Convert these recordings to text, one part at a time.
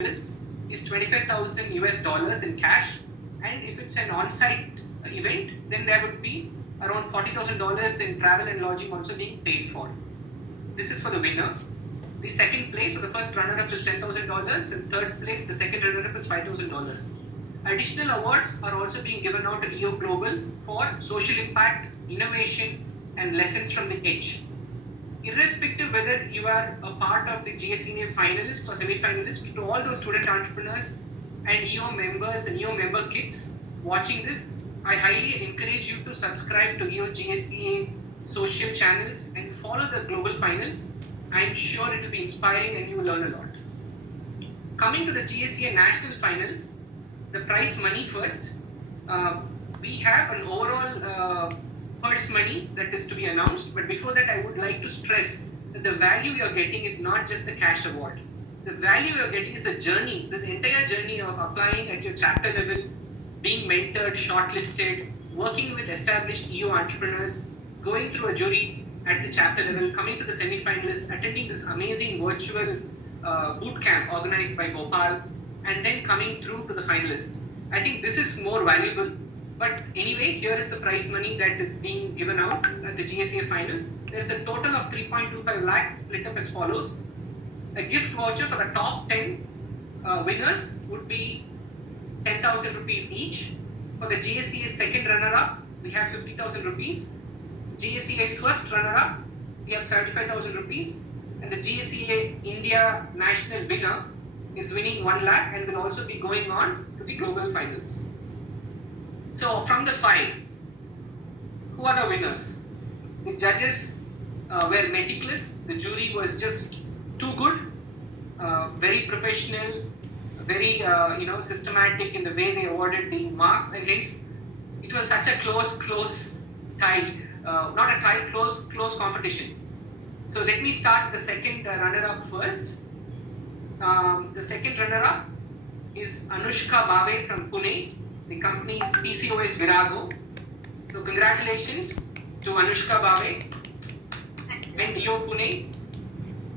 finalists is 25,000 US dollars in cash, and if it's an on-site event, then there would be around $40,000 in travel and lodging also being paid for. This is for the winner. The second place, or the first runner-up, is $10,000, and third place, the second runner-up, is $5,000. Additional awards are also being given out at EO Global for social impact, innovation, and lessons from the edge. Irrespective whether you are a part of the GSEA finalists or semi-finalists, to all those student entrepreneurs and EO members and EO member kids watching this, I highly encourage you to subscribe to EO GSEA social channels and follow the global finals. I'm sure it will be inspiring and you will learn a lot. Coming to the GSEA national finals, the prize money first. We have an overall purse money that is to be announced, but before that I would like to stress that the value you're getting is not just the cash award. The value you're getting is a journey, this entire journey of applying at your chapter level, being mentored, shortlisted, working with established EO entrepreneurs, going through a jury at the chapter level, coming to the semi-finalists, attending this amazing virtual boot camp organized by Bhopal, and then coming through to the finalists. I think this is more valuable. But anyway, here is the prize money that is being given out at the GSEA finals. There's a total of 3.25 lakhs split up as follows. A gift voucher for the top 10 winners would be 10,000 rupees each. For the GSEA second runner-up, we have 50,000 rupees. GSEA first runner-up, we have 75,000 rupees. And the GSEA India national winner is winning 1 lakh and will also be going on to the global finals. So from the 5, who are the winners? The judges were meticulous. The jury was just too good, very professional, very systematic in the way they awarded the marks, and hence it was such a close tie, not a tie, close competition. So let me start the second runner-up first. The second runner-up is Anushka Bave from Pune. The company is PCOS Virago. So congratulations to Anushka Bave and EO Pune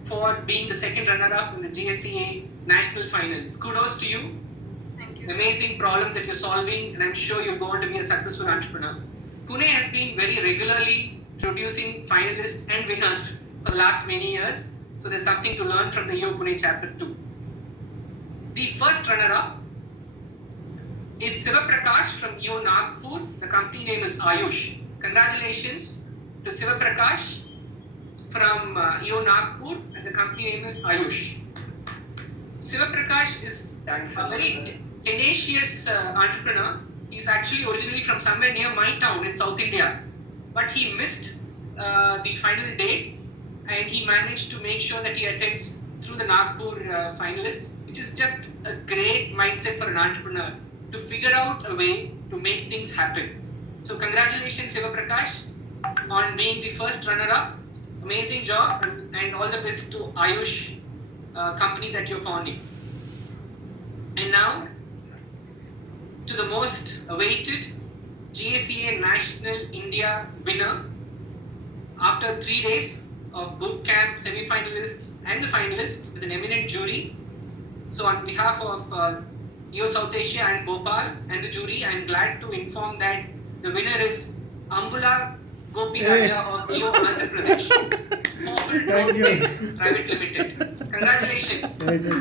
for being the second runner-up in the GSEA national finals. Kudos to you. Thank you. Amazing problem that you're solving, and I'm sure you're going to be a successful entrepreneur. Pune has been very regularly producing finalists and winners for the last many years. So there's something to learn from the EO Pune chapter 2. The first runner-up is Siva Prakash from EO Nagpur. The company name is Ayush. Congratulations to Siva Prakash from EO Nagpur, and the company name is Ayush. Siva Prakash is a very tenacious entrepreneur. He's actually originally from somewhere near my town in South India, but he missed the final date, and he managed to make sure that he attends through the Nagpur finalist, which is just a great mindset for an entrepreneur to figure out a way to make things happen. So congratulations Siva Prakash on being the first runner-up. Amazing job, and all the best to Ayush company that you're founding. And now to the most awaited GSEA National India winner. After 3 days of boot camp, semi-finalists and the finalists with an eminent jury. So on behalf of EO South Asia and Bhopal and the jury, I am glad to inform that the winner is Ambula Gopi Raja of EO Andhra Pradesh, Forward Road Tech Private Limited. Congratulations.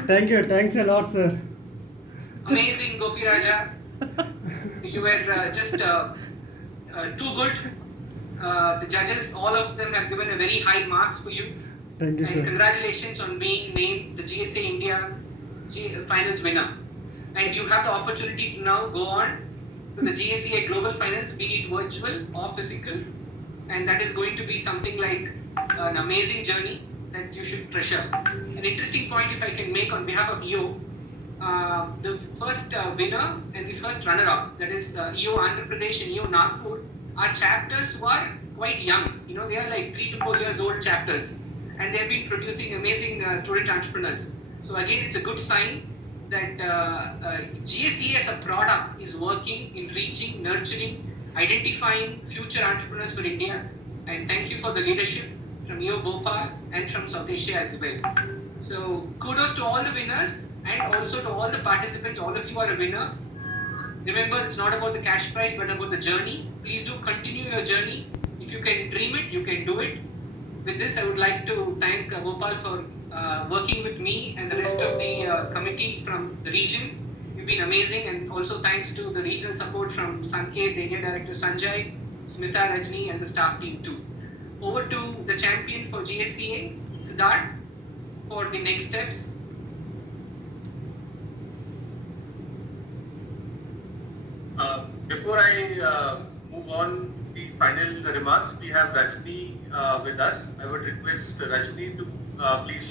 Thank you. Thanks a lot, sir. Amazing, Gopi Raja. You were just too good. The judges, all of them have given a very high marks for you. Thank you, and sir. Congratulations on being named the GSA India finals winner. And you have the opportunity to now go on to the GSEA Global Finals, be it virtual or physical. And that is going to be something like an amazing journey that you should treasure. An interesting point, if I can make on behalf of EO, the first winner and the first runner-up, that is EO Andhra Pradesh and EO Nagpur, are chapters who are quite young. They are like 3 to 4 years old chapters, and they have been producing amazing student entrepreneurs. So again, it's a good sign that GSEA as a product is working in reaching, nurturing, identifying future entrepreneurs for India. And thank you for the leadership from EO Bhopal and from South Asia as well. So kudos to all the winners and also to all the participants. All of you are a winner. Remember, it's not about the cash prize but about the journey. Please do continue your journey. If you can dream it, you can do it. With this, I would like to thank Gopal for working with me and the rest of the committee from the region. You've been amazing, and also thanks to the regional support from Sanket, the Area Director Sanjay, Smita, Rajni, and the staff team too. Over to the champion for GSCA, Siddharth, for the next steps. Before I move on to the final remarks, we have Rajni with us. I would request Rajni to please